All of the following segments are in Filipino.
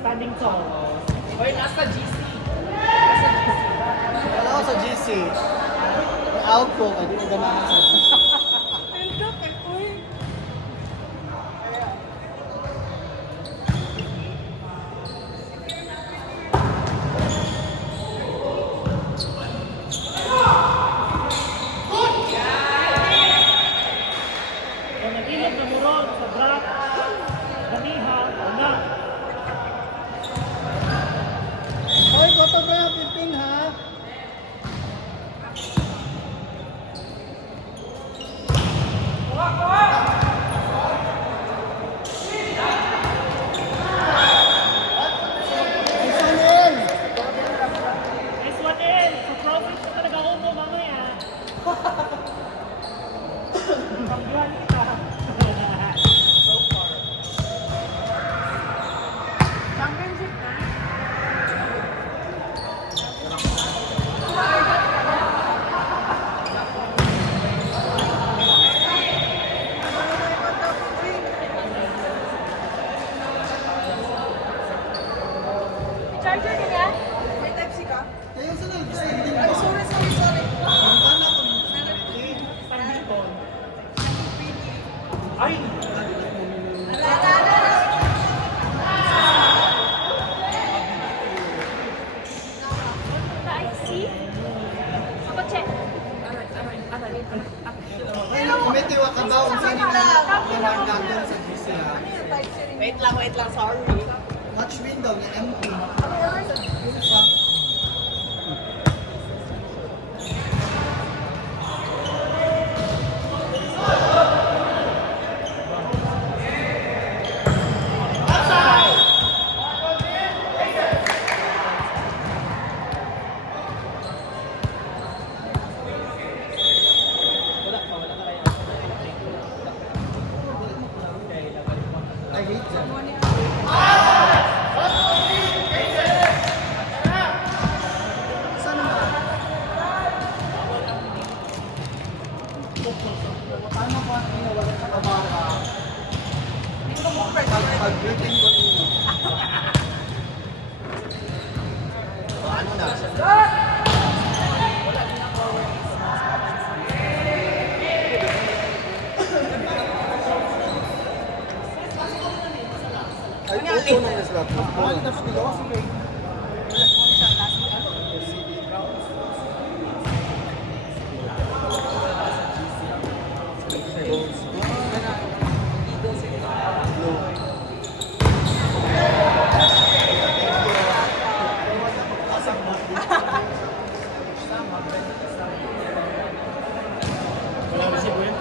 Standing tall. Hoy, nasa GC. Nasa GC. Wala ko sa GC. Out po, pwede ko ganahan sa GC. Tilda, uy. Kung nag-ilog na muron sa drop, ganiha, una. Hoy, photograph, 15 ha? Isanin! Nice one in! Sa profit ko talaga ako mo mamaya. Panggihan kita. So far. Championship na. Charger niya? May type C ka? Kaya saan ang standing Ay, ba? sorry, sorry, sorry. Ang kana ko Standing tall. Ay! Na-IC? Ako check. Kaya kumitiwa ka daw sa nila. Parang gagawin sa GC ha. Wait lang, sorry. Watch window ni MP. I hate them. Saan ba? Paano ba wala sa kabara? Pag-greeting ko ninyo. Ano na? Ay, ito na yung slot. Ano na sa tigawa? Wala ba si Gwen?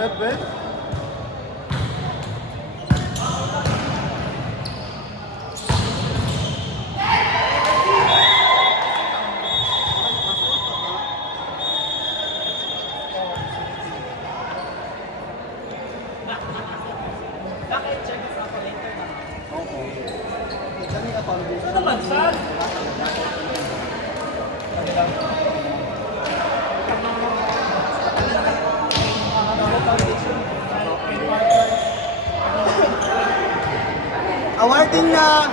Bebe. Bakit Chinese operator na? Oo. Kami ang foundation. Ano naman siya? Awarding na